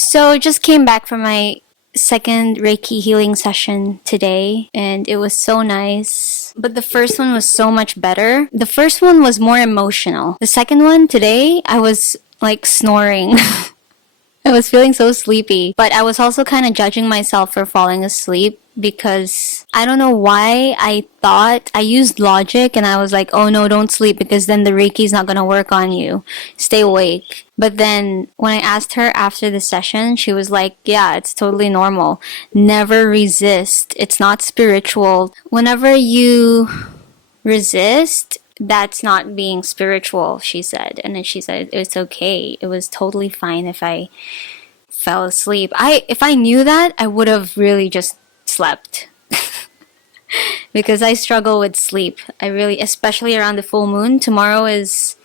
So just came back from my second Reiki healing session today, and it was so nice. But the first one was so much better. The first one was more emotional. The second one today, I was like snoring. I was feeling so sleepy, but I was also kind of judging myself for falling asleep because I don't know why I thought I used logic and I was like, oh no, don't sleep because then the Reiki's not going to work on you. Stay awake. But then when I asked her after the session, she was like, yeah, it's totally normal. Never resist. It's not spiritual. Whenever you resist, that's not being spiritual, she said. And then she said it's okay. It was totally fine if I fell asleep. If I knew that, I would have really just slept. Because I struggle with sleep. I really, especially around the full moon. Tomorrow is,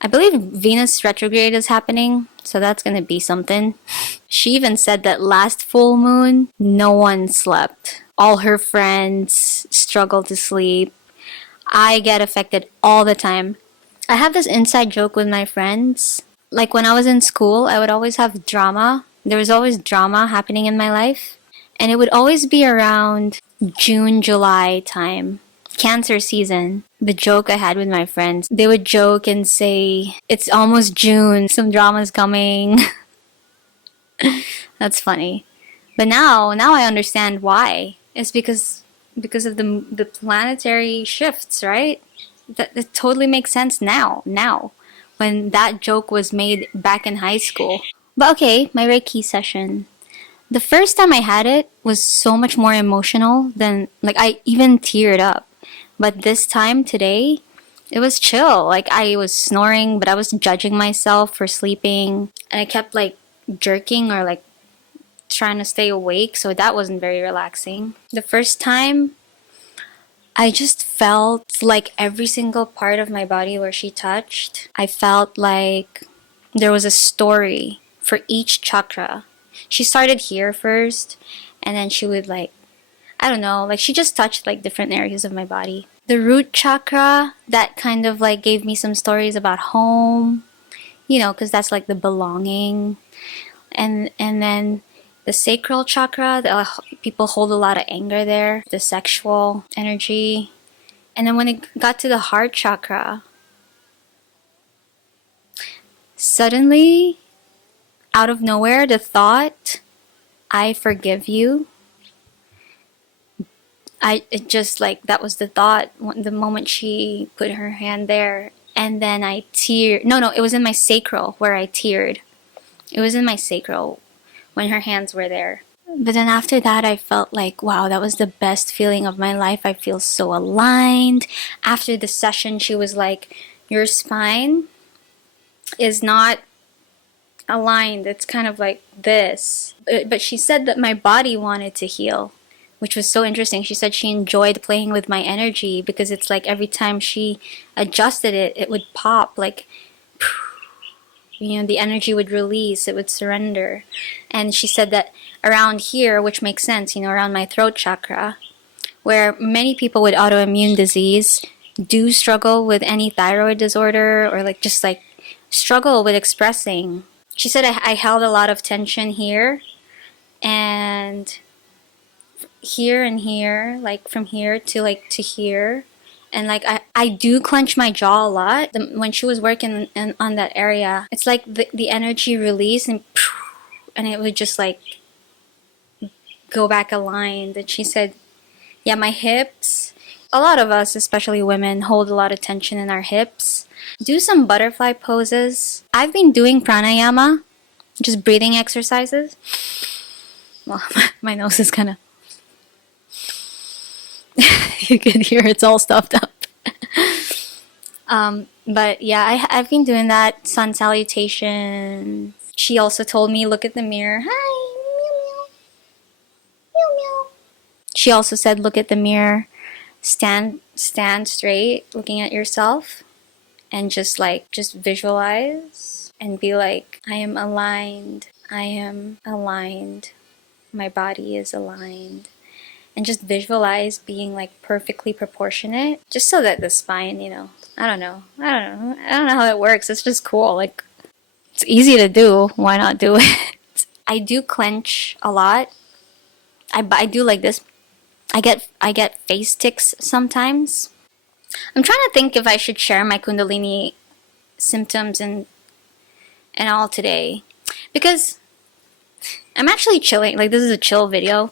I believe Venus retrograde is happening, so that's going to be something. She even said that last full moon, no one slept. All her friends struggle to sleep. I get affected all the time. I have this inside joke with my friends. Like when I was in school, I would always have drama. There was always drama happening in my life. And it would always be around June, July time. Cancer season. The joke I had with my friends, they would joke and say, it's almost June, some drama's coming. That's funny. But now I understand why. It's because of the planetary shifts, right? That totally makes sense now. When that joke was made back in high school. But okay, my Reiki session. The first time I had it was so much more emotional than, like, I even teared up. But this time today, it was chill. Like, I was snoring, but I was judging myself for sleeping. And I kept, like, jerking or, like, trying to stay awake. So that wasn't very relaxing. The first time, I just felt like every single part of my body where she touched, I felt like there was a story for each chakra. She started here first, and then she would, like, I don't know, like she just touched like different areas of my body. The root chakra, that kind of like gave me some stories about home, you know, because that's like the belonging. And then the sacral chakra, people hold a lot of anger there, the sexual energy. And then when it got to the heart chakra, suddenly, out of nowhere, the thought, I forgive you. It just like, that was the thought the moment she put her hand there. And then I teared. No, it was in my sacral where I teared. It was in my sacral when her hands were there. But then after that, I felt like, wow, that was the best feeling of my life. I feel so aligned. After the session, she was like, your spine is not aligned. It's kind of like this. But she said that my body wanted to heal, which was so interesting. She said she enjoyed playing with my energy because it's like every time she adjusted it, it would pop, like, you know, the energy would release, it would surrender. And she said that around here, which makes sense, you know, around my throat chakra, where many people with autoimmune disease do struggle with any thyroid disorder or like just like struggle with expressing. She said I held a lot of tension here and here, like from here to like to here. And like I do clench my jaw a lot. When she was working on that area, it's like the energy release and it would just like go back aligned. And she said, yeah, my hips, a lot of us, especially women, hold a lot of tension in our hips. Do some butterfly poses. I've been doing pranayama, just breathing exercises. Well, my nose is kind of, you can hear it's all stuffed up. But yeah, I've been doing that. Sun salutation. She also told me, look at the mirror. Hi, meow, meow, meow, meow. She also said, look at the mirror. Stand straight, looking at yourself, and just visualize and be like, I am aligned. I am aligned. My body is aligned. And just visualize being like perfectly proportionate, just so that the spine, you know, I don't know how it works. It's just cool. Like, it's easy to do. Why not do it? I do clench a lot. I do like this. I get face tics sometimes. I'm trying to think if I should share my Kundalini symptoms and all today, because I'm actually chilling. Like, this is a chill video,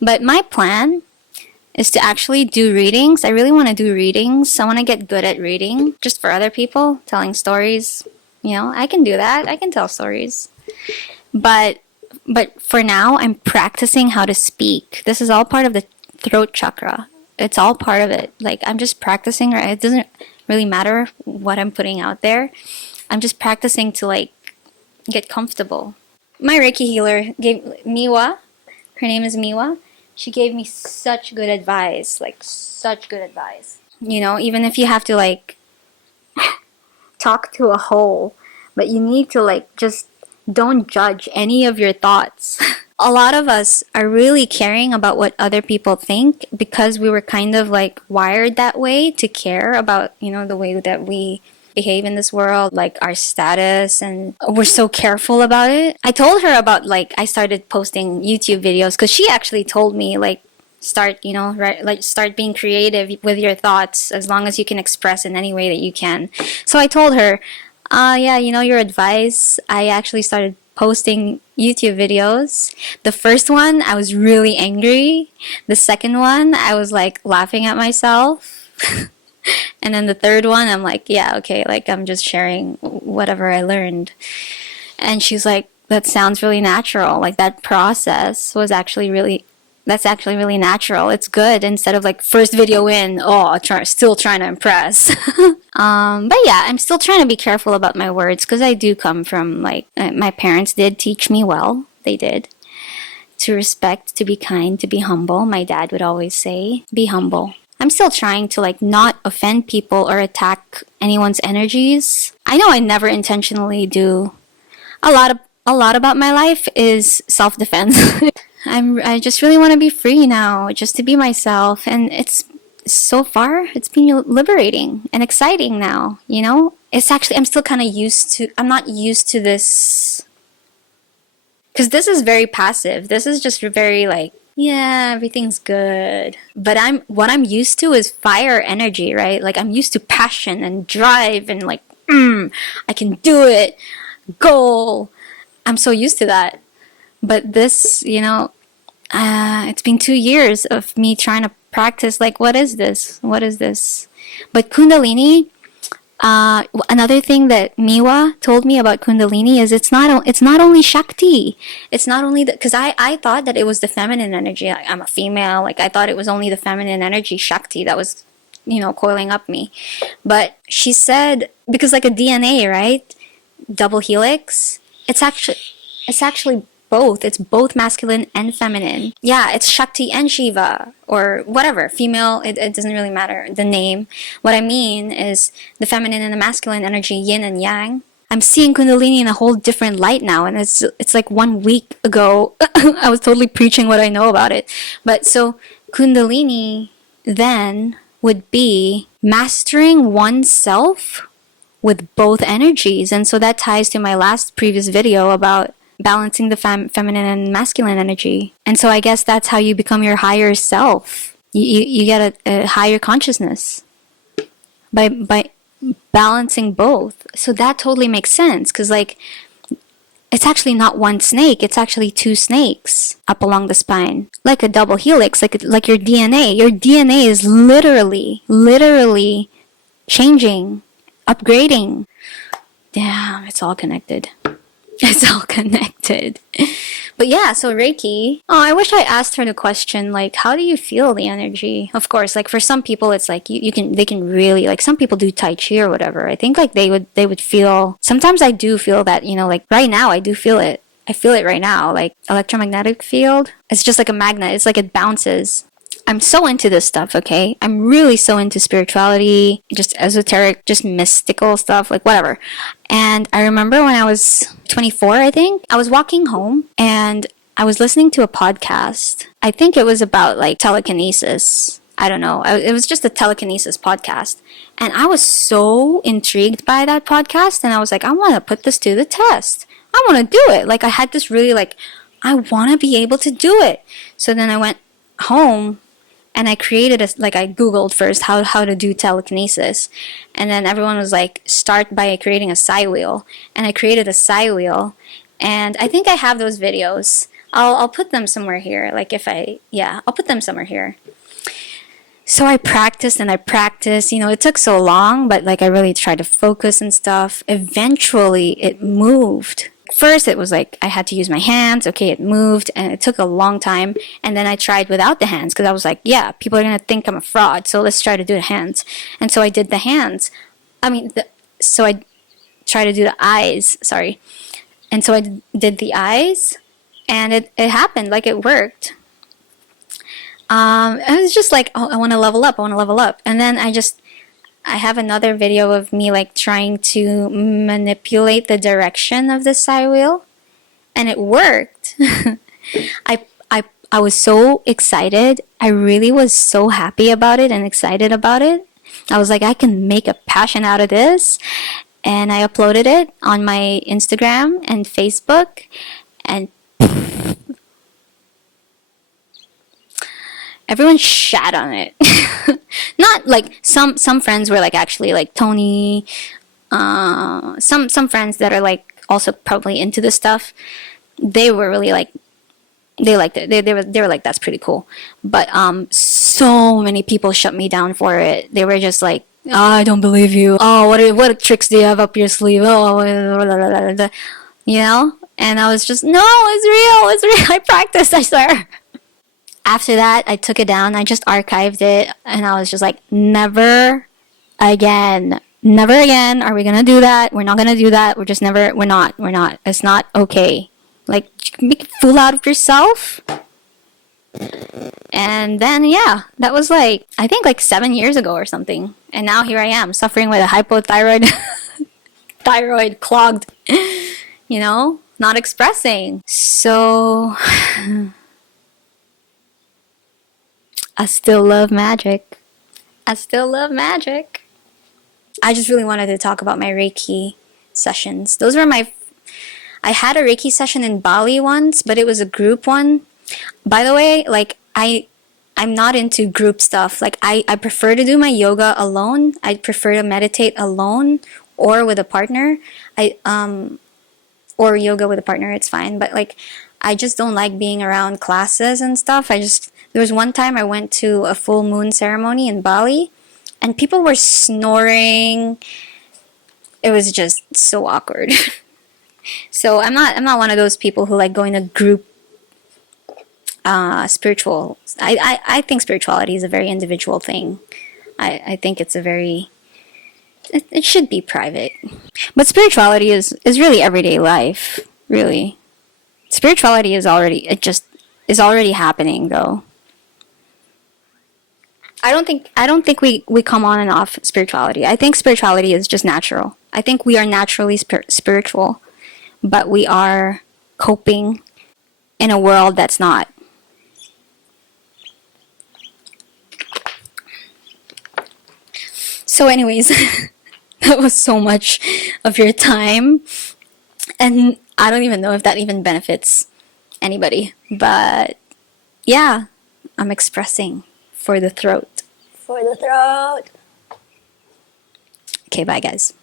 but my plan is to actually do readings. I really want to do readings. I want to get good at reading just for other people, telling stories. You know, I can do that. I can tell stories. But for now, I'm practicing how to speak. This is all part of the throat chakra. It's all part of it. Like, I'm just practicing. Right? It doesn't really matter what I'm putting out there. I'm just practicing to, like, get comfortable. My Reiki healer gave Miwa. Her name is Miwa. She gave me such good advice. Like, such good advice. You know, even if you have to, like, talk to a hole, but you need to, like, just don't judge any of your thoughts. A lot of us are really caring about what other people think because we were kind of, like, wired that way to care about, you know, the way that we behave in this world, like our status, and we're so careful about it. I told her about, like, I started posting YouTube videos because she actually told me, like, start, you know, right, like, start being creative with your thoughts as long as you can express in any way that you can. So I told her, yeah, you know, your advice. I actually started posting YouTube videos. The first one, I was really angry. The second one, I was, like, laughing at myself. And then the third one, I'm like, yeah, okay, like, I'm just sharing whatever I learned. And she's like, that sounds really natural. Like, that process was actually really, that's actually really natural. It's good, instead of, like, first video in, still trying to impress. But yeah, I'm still trying to be careful about my words because I do come from, like, my parents did teach me well. They did. To respect, to be kind, to be humble. My dad would always say, be humble. I'm still trying to, like, not offend people or attack anyone's energies. I know I never intentionally do. A lot about my life is self-defense. I just really want to be free now, just to be myself, and it's so far it's been liberating and exciting now, you know? It's actually, I'm still kind of I'm not used to this, because this is very passive. This is just very, like, yeah, everything's good. But what I'm used to is fire energy, right? Like, I'm used to passion and drive and, like, I can do it, goal. I'm so used to that. But this, you know, it's been 2 years of me trying to practice, like, what is this? What is this? But Kundalini, another thing that Miwa told me about Kundalini is it's not only Shakti. It's not only because I thought that it was the feminine energy. Like, I'm a female. Like, I thought it was only the feminine energy, Shakti, that was, you know, coiling up me. But she said, because, like, a DNA, right? Double helix. It's actually both. It's both masculine and feminine. Yeah, it's Shakti and Shiva, or whatever, female, it doesn't really matter, the name. What I mean is the feminine and the masculine energy, yin and yang. I'm seeing Kundalini in a whole different light now, and it's like 1 week ago, I was totally preaching what I know about it. But so, Kundalini then would be mastering oneself with both energies, and so that ties to my previous video about balancing the feminine and masculine energy. And so I guess that's how you become your higher self. You get a higher consciousness by balancing both. So that totally makes sense, because, like, it's actually not one snake, it's actually 2 snakes up along the spine, like a double helix, like your DNA. Your DNA is literally changing, upgrading. Damn, it's all connected. It's all connected. But yeah, so Reiki. Oh, I wish I asked her the question, like, how do you feel the energy? Of course, like, for some people, it's like they can really, like, some people do Tai Chi or whatever. I think, like, they would feel. Sometimes I do feel that, you know, like, right now I do feel it. I feel it right now, like, electromagnetic field. It's just like a magnet. It's like it bounces. I'm so into this stuff, okay? I'm really so into spirituality, just esoteric, just mystical stuff, like, whatever. And I remember when I was 24, I think, I was walking home and I was listening to a podcast. I think it was about, like, telekinesis. I don't know. It was just a telekinesis podcast. And I was so intrigued by that podcast, and I was like, I want to put this to the test. I want to do it. Like I had this really like, I want to be able to do it. So then I went home and I created I Googled first how to do telekinesis. And then everyone was like, start by creating a psi wheel. And I created a psi wheel. And I think I have those videos. I'll put them somewhere here. Like I'll put them somewhere here. So I practiced and I practiced. You know, it took so long, but like I really tried to focus and stuff. Eventually it moved. First it was like I had to use my hands. Okay, it moved and it took a long time. And then I tried without the hands because I was like, yeah, people are going to think I'm a fraud. So let's try to do the hands. And so I did the hands. So I tried to do the eyes. Sorry. And so I did the eyes and it happened. Like it worked. I was just like, oh, I want to level up. I want to level up. And then I have another video of me like trying to manipulate the direction of the psi wheel, and it worked. I was so excited. I really was so happy about it and excited about it. I was like, I can make a passion out of this. And I uploaded it on my Instagram and Facebook, and everyone shat on it. Not like some friends were like actually like Tony, some friends that are like also probably into this stuff. They were really like, they liked it. They were like, that's pretty cool. But so many people shut me down for it. They were just like, oh, I don't believe you. Oh, what tricks do you have up your sleeve? Oh, you know. And I was just, no, it's real. It's real. I practiced. I swear. After that, I took it down. I just archived it, and I was just like, never again. Never again are we gonna do that. We're not gonna do that. We're not. It's not okay. Like, you can make a fool out of yourself. And then, yeah, that was like, I think like 7 years ago or something. And now here I am, suffering with a hypothyroid, thyroid clogged, you know, not expressing. So... I still love magic. I still love magic. I just really wanted to talk about my Reiki sessions. Those were I had a Reiki session in Bali once, but it was a group one. By the way, like I'm not into group stuff. Like I prefer to do my yoga alone. I prefer to meditate alone or with a partner. Or yoga with a partner, it's fine. But like I just don't like being around classes and stuff. There was one time I went to a full moon ceremony in Bali, and people were snoring. It was just so awkward. So I'm not one of those people who like going to group spiritual. I think spirituality is a very individual thing. I think it's it should be private. But spirituality is really everyday life, really. Spirituality is already happening though. I don't think we come on and off spirituality. I think spirituality is just natural. I think we are naturally spiritual, but we are coping in a world that's not. So anyways, that was so much of your time, and I don't even know if that even benefits anybody, but yeah, I'm expressing for the throat. Okay, bye guys.